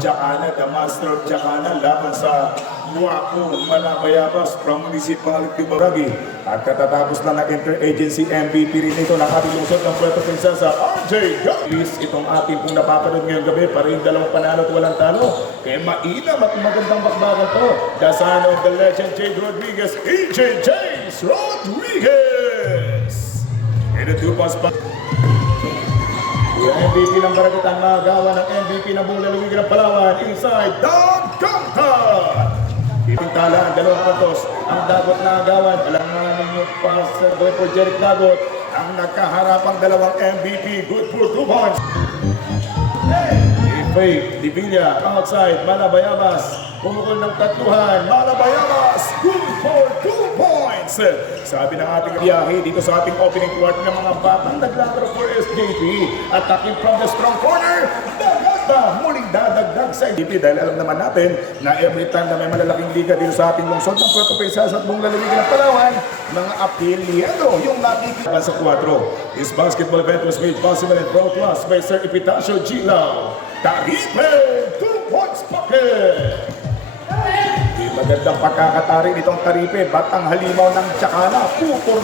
Jacana, the master of Jacana, laban sa Guapo Malabayabas from Municipality Barangay. At katatapos na ng interagency MVP rin ito ng ating lungsod ng Puerto Princesa, RJ Gabis. Itong ating pong napapanood ngayong gabi, paring dalawang panalo at walang talo. Kaya mainam at magandang bakbakan to. The son of the legend, Jade Rodriguez, AJ James Rodriguez. And the 2 points pa. Yung MVP ng Baragutan, magawa ng MVP ng buong lalawigan ng Palawan, inside Dagkamtan. Tintala ang dalawang patos, ang Dagot na agawan, alanganin yung pass for Jeric Dagot, ang nagkaharapang dalawang MVP, good for 2 points. Ifay, Divilla, outside, Malabayabas, pumukol ng tatuhan, Malabayabas, good for 2 points. Sabi ng ating biyahe dito sa ating opening quarter ng mga batang naglaro for SJP, attacking from the strong corner, Dagata, muling dadagdag sa SJP dahil alam naman natin na every time na may malalaking liga dito sa ating lungsod ng Puerto Princesa at buong lalawigan ng Palawan, mga apelyado yung nakikita sa 4. This basketball event was made possible and brought to us by Sir Epitacio Gilao. Taripe, 2 points pocket. Magandang pagkakatari nitong Taripe, batang halimaw ng Jacana, pupur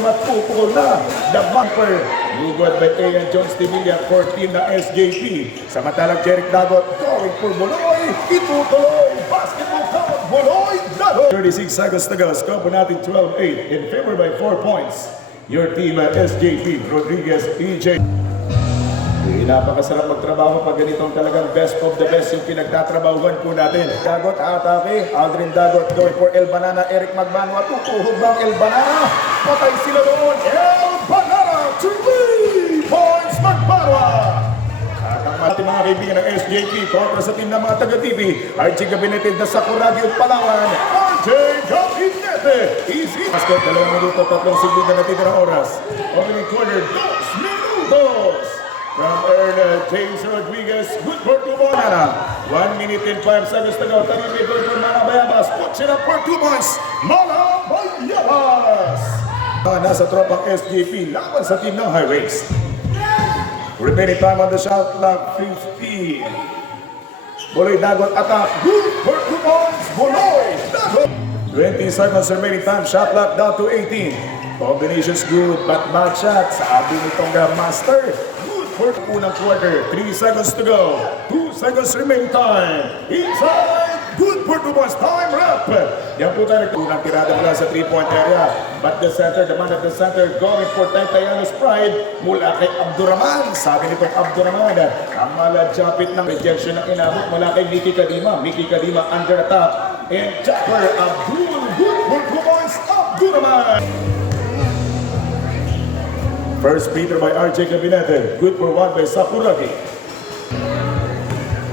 na, the bumper, lugod by Ian Jones Divilla for team na SJP. Samantalang Jeric Dagot, going for Buloy, itutuloy, basketball count, Buloy, Dagot. 36 seconds to go, score po natin 12-8, in favor by 4 points. Your team at SJP, Rodriguez, EJ. Napakasarap magtrabaho pag ganitong talagang best of the best yung pinagtatrabahuhan po natin. Dagot, atake, Aldrin Dagot going for El Banana, Eric Magbanwa, tutuhog bang El Banana? Patay sila doon, El Banana, 3 points Magbanwa! At ang ating mga kaibigan ng SJP, kontra sa team ng mga taga-TV, RJ Gabinete na Sakuragi at Palawan, RJ Gabinete, easy! Basket, 2 minuto, 3 segundo na natitira oras. Opening quarter, 2 minutos! From James Rodriguez, good for 2 points. 1 minute and 5 seconds to go. Taripe, good for Malabayabas. Puts it up for 2 points. Malabayabas! Nasa tropang SJP, laban sa team ng Highways. Remaining time on the shot clock, 50. Buloy Dagot attack, good for 2 points. Buloy Dagot! 20 seconds remaining time, shot clock down to 18. Combinations good, but bad shot. Sabi nitong Master. For the unang quarter, 3 seconds to go. 2 seconds remaining time. Inside, good for 2 points. Time wrap. Yan po tayo unang tirada mula sa 3-point area. But the center, the man at the center, going for Taytayanos Pride mula kay Abdurrahman. Sabi nitong Abdurrahman, ang malajapit ng rejection ng inabot mula kay Mickey Kadima. Mickey Kadima under attack. And Japper Abdul, good for 2 points. Abdurrahman. First Peter by RJ Gabinete, good for 1 by Sakuragi.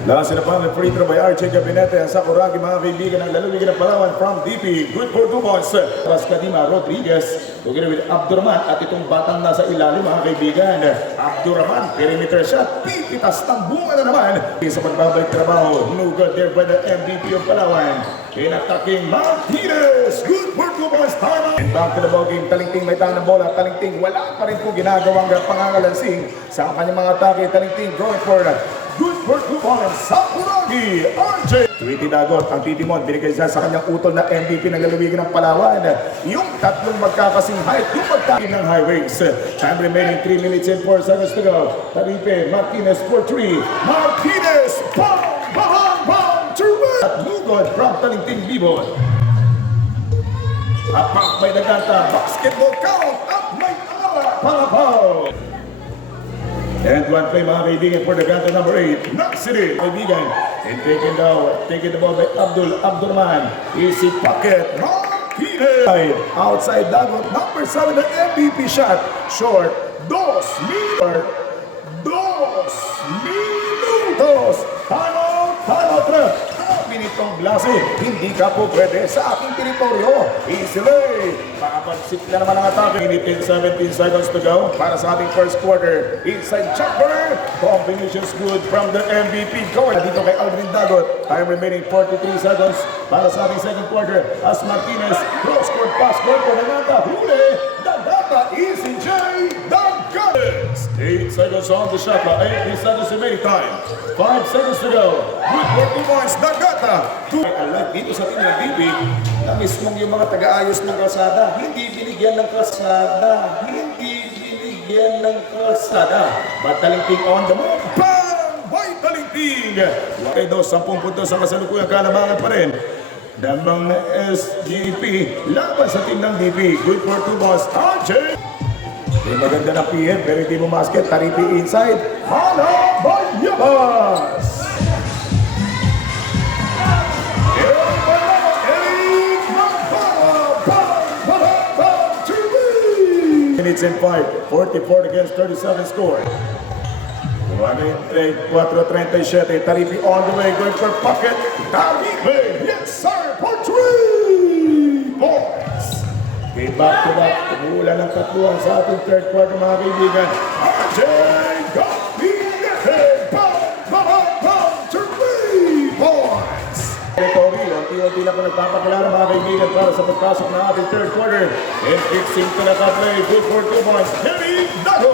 Last na pa ng free throw by RJ Gabinete ang Sakuragi, mga kaibigan ng lalawigan ng Palawan from DP, good for 2 points. Tapos Kadima Rodriguez, together with Abdurrahman at itong batang nasa ilalim, mga kaibigan. Abdurrahman, perimeter shot, pipitas ng bunga na naman. Sa pagbabalik trabaho, no good there by the MVP of Palawan. In-attacking Martinez, good for 2 points, time out. And back to the ball game, Talingting may tang ng bola. Talingting wala pa rin po ginagawang pangangalansing sa kanyang mga atake. Talingting going for good for 2 points, Sakuragi, RJ. Tweety Dagot, ang titimon, binigay siya sa kanyang utol na MVP ng lalawigan ng Palawan. Yung tatlong magkakasing height, yung magkakasing ng Highways. Time remaining 3 minutes and 4 seconds to go. Taripe, Martinez for 3. Martinez, bang, bang, bang, at lugod from Talingting Bibon. Apak may naganta, basketball count at may ara, palapaw. And one play, mga kaibigan, for the Ganta number 8, Naxiri, kaibigan. And taking the ball by Abdurrahman. Easy pocket, Martinez. Outside Dagot, number 7, the MVP shot. Short, 2 minutos. Time out, ref. Minitong Blasi, hindi ka po pwede sa aking teritoryo. Easily, makapagsip na naman ang atake. Minute and 17 seconds to go para sa ating first quarter. Inside jumper, combinations good from the MVP. Going dito kay Aldrin Dagot. Time remaining 43 seconds para sa ating second quarter. As Martinez, cross-court pass, goal for Nagata. Huli, Nagata, easy J, Nagata. 8 seconds on the shot clock. 18 seconds remaining time. 5 seconds to go. Good for 2 points. Nagata. Alert dito sa team ng DB na mismong yung mga taga-ayos ng kalsada. Hindi binigyan ng kalsada. Batalingting on the move. Bang! Batalingting! Okay, 10 puntos ang kasalukuyang kalamangan pa rin. Damang SGP laban sa team ng DB. Good for 2 balls. RJ! May maganda na PM pero hindi mo basket. Taripi inside. Malabayabas! Minutes and 5. 44 against 37 score. 4:37. Taripi on the way. Going for pocket. Taripi! Yes sir! For 3 points! Okay, back to back. Umuulan ng tatluan sa ating third quarter mga kaibigan. RJ Gambinete! Bang! 3 points! Territory, unti-unti na po nagpapakilala mga kaibigan para sa pagpasok ng ating third quarter. And fixing to naka-play. Good for 2 points. Henry Dago!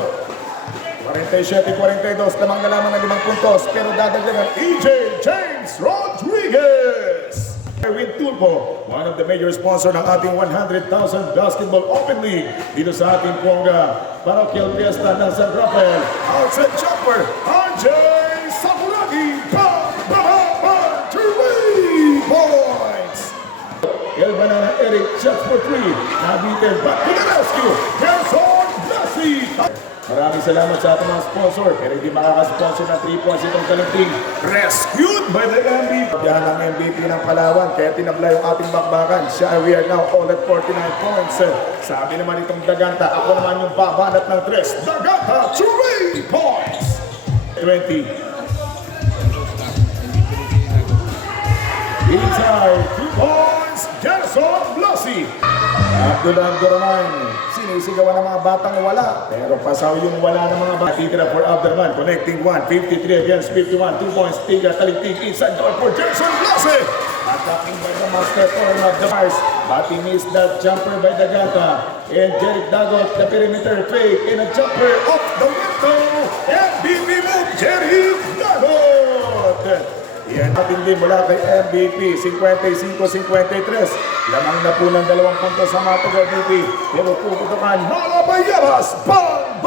47-42, lamang na lamang ng 5 puntos, pero dadagdagan EJ James Rodriguez! Erwin Tulpo, one of the major sponsor ng ating 100,000 Basketball Open League dito sa ating Ponga Parochial Fiesta ng San Rafael. Outside jumper, RJ Sakuragi! 3 points! El Banana Eric, shots for 3. Nabitin, back to the rescue. Gerson Blasi! Maraming salamat sa ating mga sponsor, pero hindi makakasponsor ng 3 points itong Kalinting. Rescued by the MVP. Yan ang MVP ng Palawan, kaya tinabla yung ating bakbakan. Siya, we are now all at 49 points. Sabi naman itong Daganta, ako naman yung babanat ng 3. Daganta, 3 points! 20. Inside, 2 points, Gerson Blasi. Abdullah Abdurrahman, sinisigawan ng mga batang wala, pero pasaw yung wala ng mga bata. Titira for Abdurrahman, connecting 1, 53 against 51, 2 points, Tiga, Taligtig, inside door for Gerson Blasi. Attacking by the master form of the Mars, but he missed that jumper by Daganta. And Jeric Dagot, the perimeter fake, and a jumper off the window, and MVP move, Jeric Dagot. Yan natin din mula kay MVP, 55-53. Lamang na po ng 2 puntos sa Matagal MVP. Pero puputukan, Malabayabas! Bang!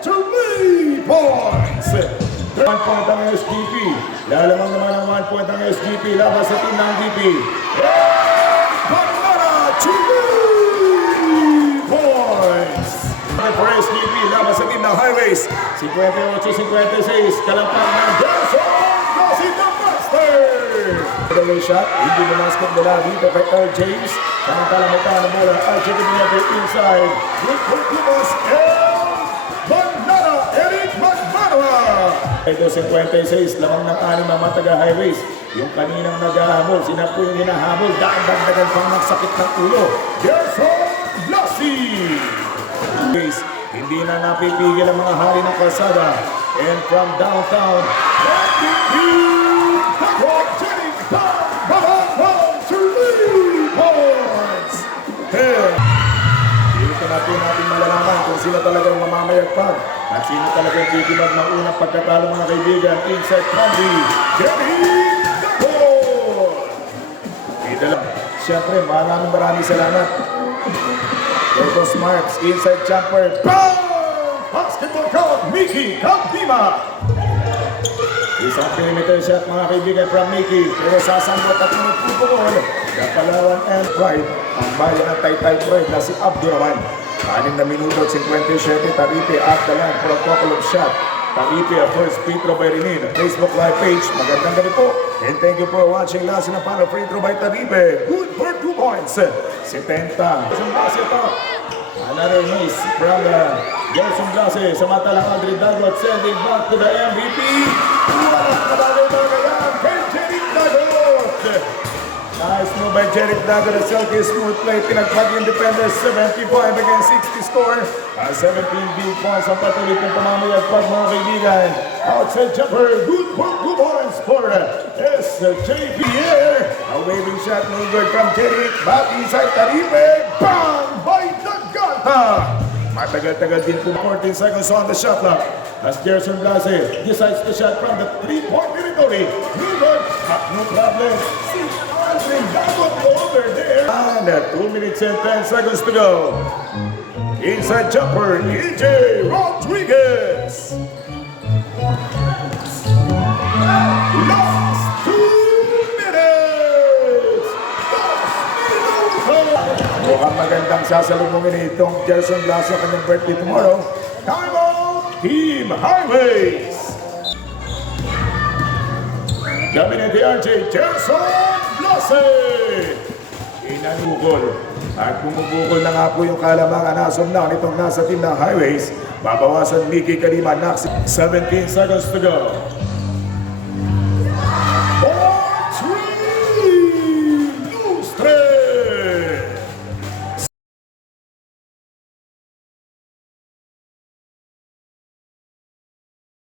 3 points! 1 point ang SGP. Lalamang naman ang 1 point ang SGP laban sa team ng DP. Banana! 3 points! For SGP laban sa team ng Highways. 58-56. Kalampang ng Gerson! Si the master! Dalawang shot, hindi bumasket mula dito kay Earl James. Samantala may tanong mula, Archie Gabinete inside. Good for Kumas, and Banana, Eric Magbanwa! 56, lamang ng 6 ang mataga highways. Yung kaninang naghahamol, sina po yung hinahamol, dagdagan pang nagsakit ng ulo. Gerson Blasi! Hindi na napipigil ang mga hari ng kalsada. And from downtown, dito na po natin malalaman kung sino talagang mamamayagpag at sino talagang titibag ng unang pagkatalo mga kaibigan. Inside Candy, Jerry Dagon! Siyempre, maraming salamat. Ito Smarts, inside jumper, BAM! Basketball count, Mickey Campima! Isang perimeter shot mga kaibigan from Mickey. Pero sasambot at pinagpupukol. The Palawan and Pride. Ang bayan ng Taytay Pride na si Abdurrahman. 6 na minuto at 57. Taripe at the line for a couple of shot. Taripe a first free throw by Rinin. Facebook live page. Magandang gabi po. And thank you for watching last na final free throw by Taripe. Good for 2 points. 70. Isang base ito. Another miss from Gerson Blasi. Samantalang Aldrin Dagot sending back to the MVP. Walang kabagay-bagay yan kay Jeric Dagot. Nice move by Jeric Dagot. A silky smooth play. Pinagpag yung defenders. 75 against 60 score. 17 big points ang patuloy kong pamamayagpag mga kaibigan. Outside jumper. Good for 2 points for SJP here. A waving shot. No good from Jeric. Back inside Taripe. Bang! By Daganta. Matagal-tagal din po 14 seconds on the shot clock. As Gerson Blase decides to shot from the 3-point territory. Rebound, no problem. See Andre Dagot over there. And 2 minutes and 10 seconds to go. Inside jumper, EJ Rodriguez. Last 2 minutes. Mukhang magandang sasalubungin itong Gerson Blase kanyang birthday tomorrow. Time out, Team Highways. Kami ni RJ Gerson Blase. Inanukol. At bumubukol na nga po yung kalamangan asom na nitong nasa team ng Highways. Babawasan Mickey Kalima Nax. 17 seconds to go.